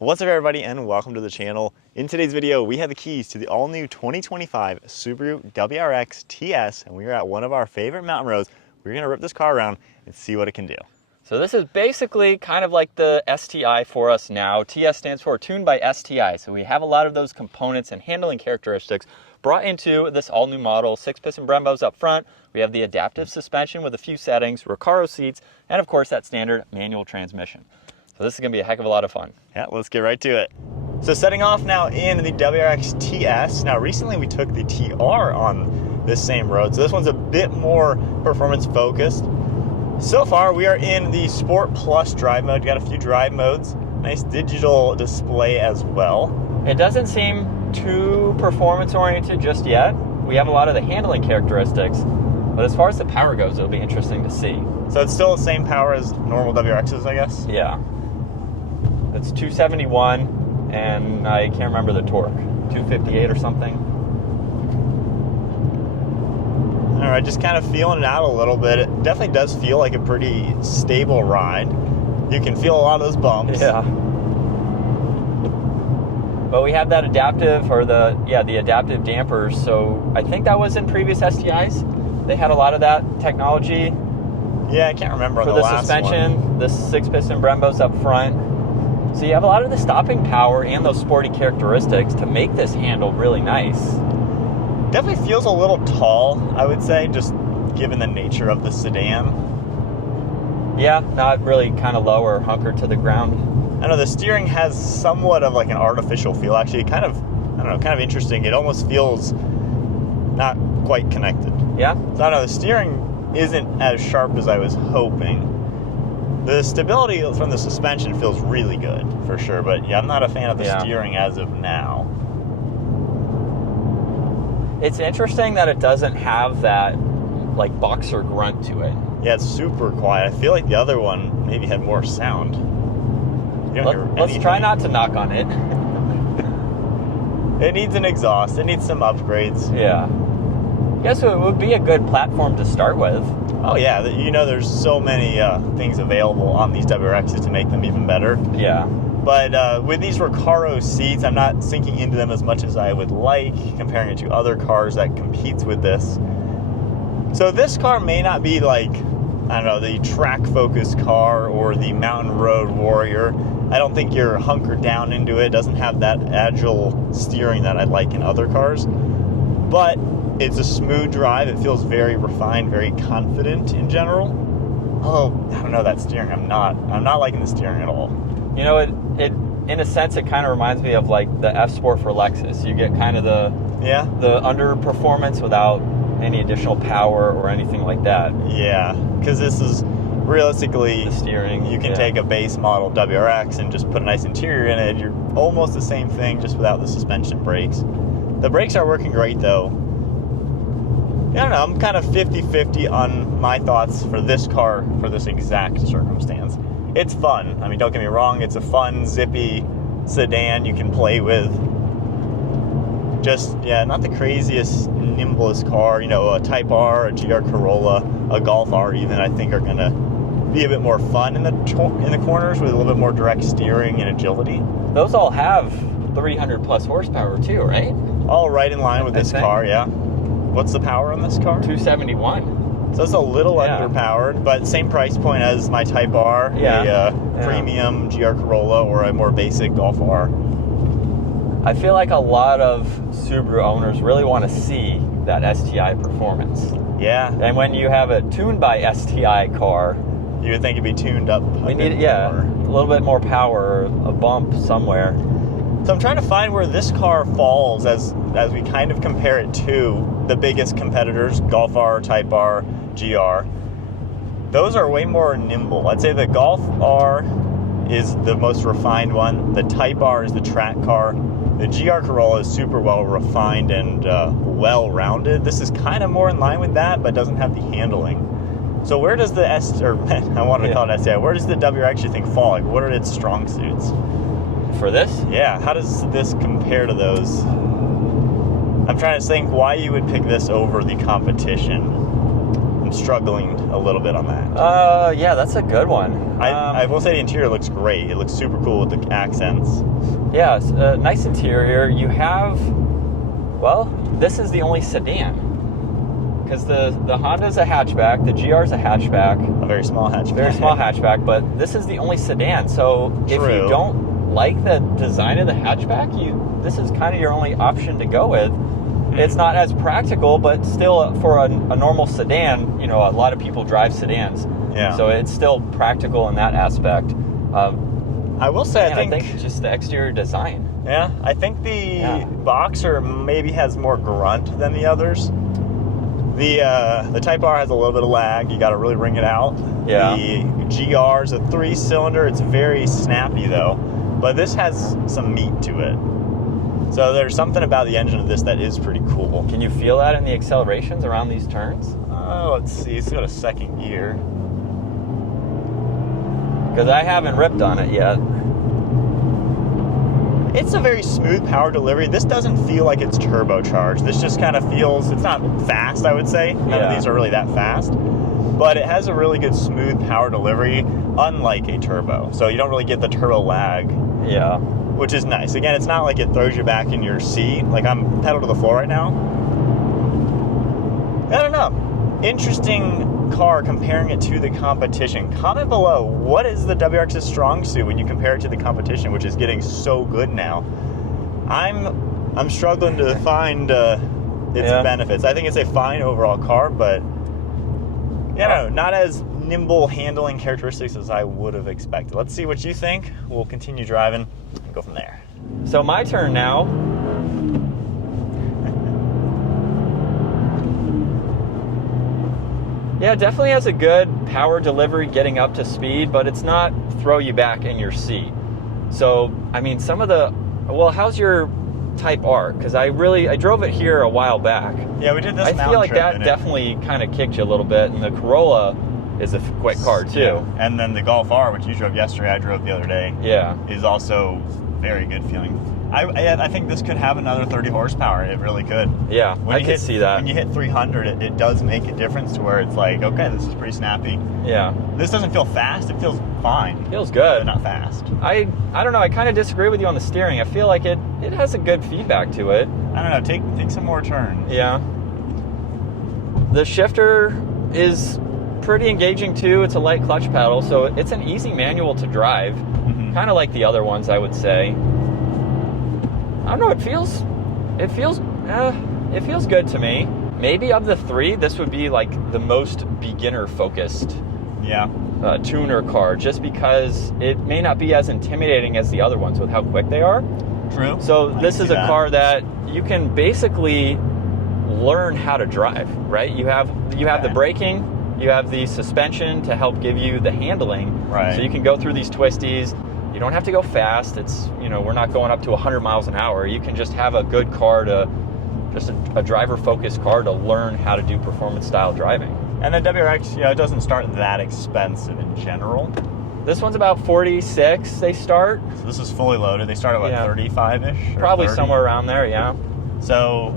What's up everybody and welcome to the channel. In today's video, we have the keys to the all-new 2025 Subaru WRX TS, and we are at one of our favorite mountain roads. We're gonna rip this car around and see what it can do. So this is basically kind of like the STI for us now. TS stands for Tuned by STI. So we have a lot of those components and handling characteristics brought into this all-new model. 6-piston Brembos up front. We have the adaptive suspension with a few settings, Recaro seats, and of course that standard manual transmission. So this is gonna be a heck of a lot of fun. Yeah, let's get right to it. So setting off now in the WRX TS. Now recently we took the TR on this same road, so this one's a bit more performance focused. So far we are in the Sport Plus drive mode. Got a few drive modes, nice digital display as well. It doesn't seem too performance oriented just yet. We have a lot of the handling characteristics, but as far as the power goes, it'll be interesting to see. So it's still the same power as normal WRXs, I guess? Yeah. It's 271, and I can't remember the torque. 258 or something. All right, just kind of feeling it out a little bit. It definitely does feel like a pretty stable ride. You can feel a lot of those bumps. Yeah. But we have that adaptive, or the adaptive dampers. So I think that was in previous STIs. They had a lot of that technology. Yeah, I can't remember for on the the last suspension, one. The 6-piston Brembos up front. So you have a lot of the stopping power and those sporty characteristics to make this handle really nice. Definitely feels a little tall, I would say, just given the nature of the sedan. Yeah, not really kind of low or hunkered to the ground. I know the steering has somewhat of like an artificial feel. Actually, kind of, I don't know, kind of interesting. It almost feels not quite connected. Yeah? So I don't know, the steering isn't as sharp as I was hoping. The stability from the suspension feels really good, for sure. But yeah, I'm not a fan of the steering as of now. It's interesting that it doesn't have that like boxer grunt to it. Yeah, it's super quiet. I feel like the other one maybe had more sound. Let's try not to knock on it. It needs an exhaust. It needs some upgrades. Yeah. I guess it would be a good platform to start with. Oh yeah, you know there's so many things available on these WRXs to make them even better. Yeah. But with these Recaro seats, I'm not sinking into them as much as I would like, comparing it to other cars that competes with this. So this car may not be like, I don't know, the track-focused car or the mountain road warrior. I don't think you're hunkered down into it. It doesn't have that agile steering that I like in other cars. But it's a smooth drive. It feels very refined, very confident in general. Although, I don't know, that steering, I'm not liking the steering at all. You know, it in a sense, it kind of reminds me of like the F Sport for Lexus. You get kind of the underperformance without any additional power or anything like that. Yeah, because this is realistically the steering. You can take a base model WRX and just put a nice interior in it. You're almost the same thing, just without the suspension brakes. The brakes are working great though. I don't know, I'm kind of 50-50 on my thoughts for this car for this exact circumstance. It's fun. I mean, don't get me wrong, it's a fun, zippy sedan you can play with. Just, yeah, not the craziest, nimblest car. You know, a Type-R, a GR Corolla, a Golf R even, I think are going to be a bit more fun in the corners with a little bit more direct steering and agility. Those all have 300 plus horsepower too, right? All right in line with this car, yeah. What's the power on this car? 271. So it's a little underpowered, but same price point as my Type-R, a premium GR Corolla, or a more basic Golf R. I feel like a lot of Subaru owners really want to see that STI performance. Yeah. And when you have a tuned by STI car, you would think it'd be tuned up we need a little bit more power, a bump somewhere. So I'm trying to find where this car falls as we kind of compare it to the biggest competitors, Golf R, Type-R, GR. Those are way more nimble. I'd say the Golf R is the most refined one. The Type-R is the track car. The GR Corolla is super well refined and well-rounded. This is kind of more in line with that, but doesn't have the handling. So where does the I wanted to call it STI, where does the WRX you think fall? Like, what are its strong suits? For this? Yeah, how does this compare to those? I'm trying to think why you would pick this over the competition. I'm struggling a little bit on that. Yeah, that's a good one. I will say the interior looks great. It looks super cool with the accents. Yeah, it's a nice interior. You have, well, this is the only sedan. Because the Honda's a hatchback, the GR's a hatchback. A very small hatchback. Very small hatchback, but this is the only sedan. So if you don't like the design of the hatchback, this is kind of your only option to go with. It's not as practical, but still for a normal sedan, a lot of people drive sedans. Yeah. So it's still practical in that aspect. I will say, I think just the exterior design. Yeah, I think the Boxer maybe has more grunt than the others. The Type-R has a little bit of lag. You got to really ring it out. Yeah. The GR is a 3-cylinder. It's very snappy though, but this has some meat to it. So there's something about the engine of this that is pretty cool. Can you feel that in the accelerations around these turns? Let's see. Let's go to second gear. Because I haven't ripped on it yet. It's a very smooth power delivery. This doesn't feel like it's turbocharged. This just kind of feels, it's not fast, I would say. None of these are really that fast. But it has a really good smooth power delivery, unlike a turbo. So you don't really get the turbo lag. Yeah. Which is nice. Again, it's not like it throws you back in your seat. Like, I'm pedal to the floor right now. I don't know. Interesting car comparing it to the competition. Comment below, what is the WRX's strong suit when you compare it to the competition, which is getting so good now? I'm struggling to find its benefits. I think it's a fine overall car, but not as nimble handling characteristics as I would have expected. Let's see what you think. We'll continue driving and go from there. So my turn now. Yeah, it definitely has a good power delivery getting up to speed, but it's not throw you back in your seat. So, I mean, how's your Type-R? Because I drove it here a while back. Yeah, we did this. I feel like that definitely kind of kicked you a little bit, and the Corolla is a quick car too. Yeah. And then the Golf R, which you drove yesterday, I drove the other day. Yeah, is also very good feeling. I think this could have another 30 horsepower. It really could. Yeah, I could see that. When you hit 300, it does make a difference to where it's like, okay, this is pretty snappy. Yeah. This doesn't feel fast. It feels fine. It feels good. But not fast. I don't know. I kind of disagree with you on the steering. I feel like it has a good feedback to it. I don't know. Take some more turns. Yeah. The shifter is pretty engaging too. It's a light clutch pedal, so it's an easy manual to drive. Mm-hmm. Kind of like the other ones, I would say. I don't know, it feels good to me. Maybe of the three, this would be like the most beginner focused tuner car, just because it may not be as intimidating as the other ones with how quick they are. True. So this is a car that you can basically learn how to drive, right? You have the braking, you have the suspension to help give you the handling. Right. So you can go through these twisties. You don't have to go fast. It's, we're not going up to 100 miles an hour. You can just have a good car just a driver-focused car to learn how to do performance-style driving. And the WRX, it doesn't start that expensive in general. This one's about 46 they start. So this is fully loaded. They start at what, 35-ish? Probably 30? somewhere around there, yeah. So,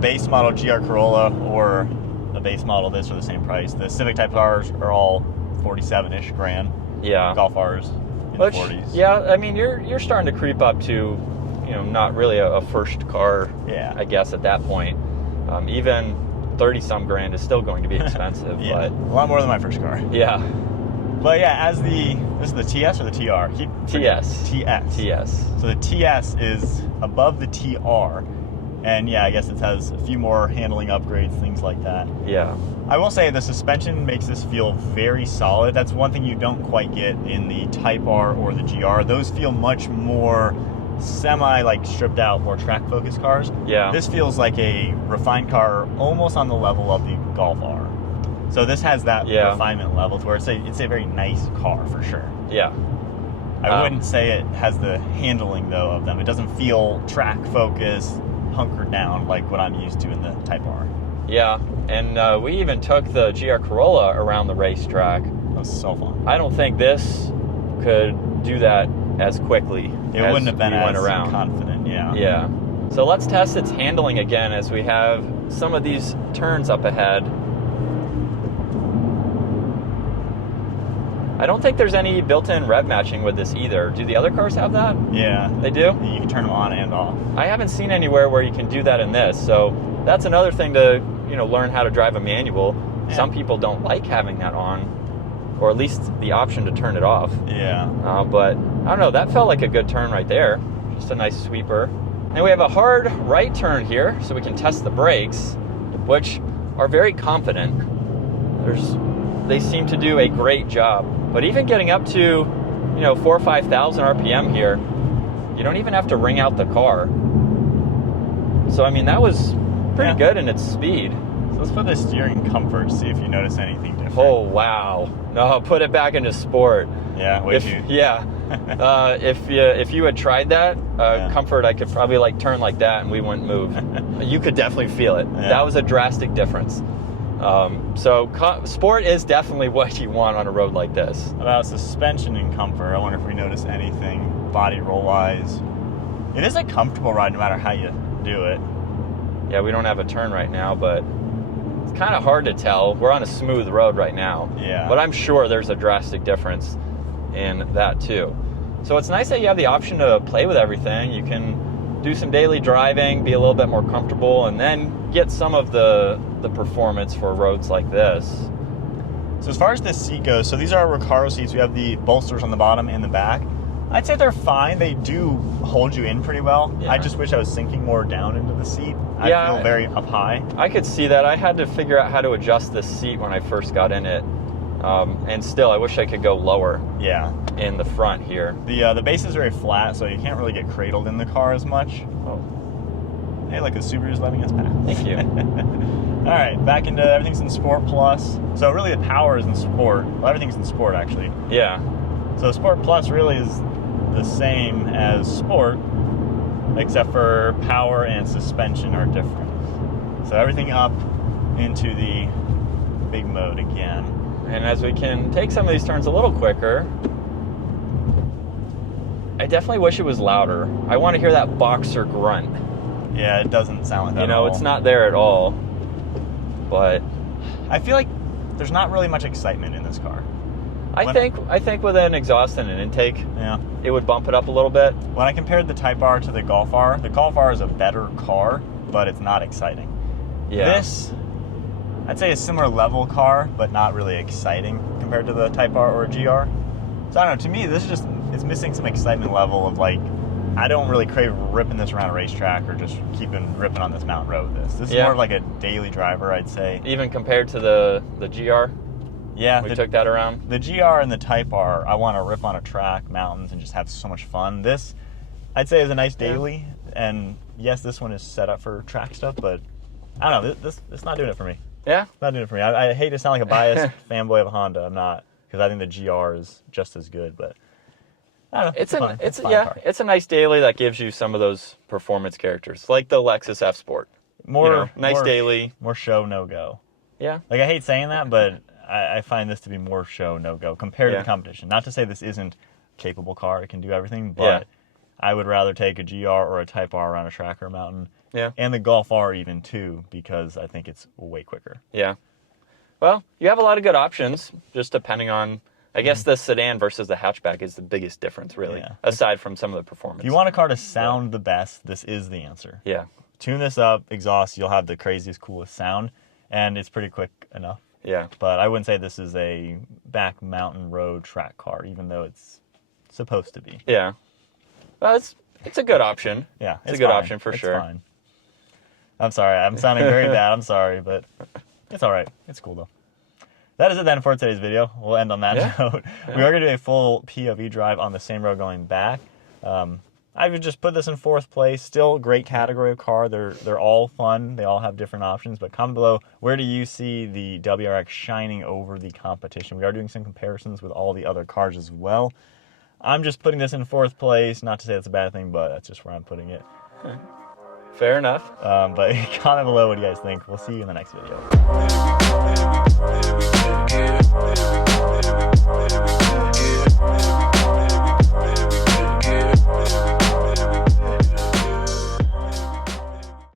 base model GR Corolla or a base model this are the same price. The Civic Type-R's are all 47-ish grand. Yeah. Golf R's in the 40s. Yeah, I mean, you're starting to creep up to, not really a first car, I guess, at that point. Even 30-some grand is still going to be expensive. Yeah, but a lot more than my first car. Yeah. But this is the TS or the TR? TS. TS. So the TS is above the TR. And I guess it has a few more handling upgrades, things like that. Yeah. I will say the suspension makes this feel very solid. That's one thing you don't quite get in the Type-R or the GR. Those feel much more stripped out, more track-focused cars. Yeah. This feels like a refined car almost on the level of the Golf R. So this has that refinement level to where it's a very nice car for sure. Yeah. I wouldn't say it has the handling, though, of them. It doesn't feel track-focused, hunkered down like what I'm used to in the Type-R. Yeah, and we even took the GR Corolla around the racetrack. That was so fun. I don't think this could do that as quickly. It wouldn't have been as around. Confident, Yeah. So let's test its handling again as we have some of these turns up ahead. I don't think there's any built-in rev matching with this either. Do the other cars have that? Yeah. They do? You can turn them on and off. I haven't seen anywhere where you can do that in this, so that's another thing to, you know, learn how to drive a manual. Yeah. Some people don't like having that on, or at least the option to turn it off. Yeah. But I don't know, that felt like a good turn right there. Just a nice sweeper. And we have a hard right turn here, so we can test the brakes, which are very confident. They seem to do a great job. But even getting up to, you know, 4,000 or 5,000 RPM here, you don't even have to ring out the car. So I mean, that was pretty good in its speed. So let's put the steering comfort, see if you notice anything different. Oh wow! No, put it back into sport. Yeah. If you had tried that comfort, I could probably like turn like that and we wouldn't move. You could definitely feel it. Yeah. That was a drastic difference. So sport is definitely what you want on a road like this. About suspension and comfort, I wonder if we notice anything body roll wise. It is a comfortable ride no matter how you do it. Yeah, we don't have a turn right now, but it's kind of hard to tell. We're on a smooth road right now. Yeah. But I'm sure there's a drastic difference in that too. So it's nice that you have the option to play with everything. You can do some daily driving, be a little bit more comfortable, and then get some of the performance for roads like this. So as far as this seat goes, so these are Recaro seats. We have the bolsters on the bottom and the back. I'd say they're fine. They do hold you in pretty well. Yeah. I just wish I was sinking more down into the seat. I feel very up high. I could see that. I had to figure out how to adjust this seat when I first got in it. And still, I wish I could go lower. Yeah. In the front here. The base is very flat, so you can't really get cradled in the car as much. Oh. Hey, look, the Subaru's letting us pass. Thank you. All right, back into everything's in Sport Plus. So really the power is in Sport. Well, everything's in Sport, actually. Yeah. So Sport Plus really is the same as Sport, except for power and suspension are different. So everything up into the big mode again. And as we can take some of these turns a little quicker, I definitely wish it was louder. I want to hear that boxer grunt. Yeah, it doesn't sound like that You know, at all. it's not there at all. But I feel like there's not really much excitement in this car. I think with an exhaust and an intake, Yeah. it would bump it up a little bit. When I compared the Type-R to the Golf R is a better car, but it's not exciting. Yeah. This, I'd say a similar level car, but not really exciting compared to the Type-R or GR. So I don't know, to me, this is just, it's missing some excitement level of like, I don't really crave ripping this around a racetrack or just keeping ripping on this mountain road with this. This is more of like a daily driver, I'd say. Even compared to the GR? Yeah. We took that around? The GR and the Type-R, I want to rip on a track, mountains, and just have so much fun. This, I'd say, is a nice daily. And yes, this one is set up for track stuff, but I don't know, this it's not doing it for me. Yeah? It's not doing it for me. I hate to sound like a biased fanboy of a Honda. I'm not, because I think the GR is just as good, but I don't know. It's fun. It's a fun car. It's a nice daily that gives you some of those performance characters, like the Lexus F Sport. Nice daily. More show, no go. Yeah. Like, I hate saying that, but I find this to be more show, no go compared to the competition. Not to say this isn't a capable car, it can do everything, but I would rather take a GR or a Type-R around a track or a mountain. Yeah. And the Golf R even too, because I think it's way quicker. Yeah. Well, you have a lot of good options, just depending on, I guess the sedan versus the hatchback is the biggest difference, really, aside from some of the performance. If you want a car to sound the best, this is the answer. Yeah. Tune this up, exhaust, you'll have the craziest, coolest sound, and it's pretty quick enough. Yeah. But I wouldn't say this is a back mountain road track car, even though it's supposed to be. Yeah. Well, it's a good option. Yeah, it's a good option for sure. It's fine. I'm sorry, I'm sounding very bad. I'm sorry, but it's all right. It's cool though. That is it then for today's video. We'll end on that note. We are going to do a full POV drive on the same road going back. I would just put this in 4th place. Still great category of car. They're all fun. They all have different options. But comment below, where do you see the WRX shining over the competition? We are doing some comparisons with all the other cars as well. I'm just putting this in 4th place. Not to say that's a bad thing, but that's just where I'm putting it. Fair enough. But comment below what you guys think. We'll see you in the next video.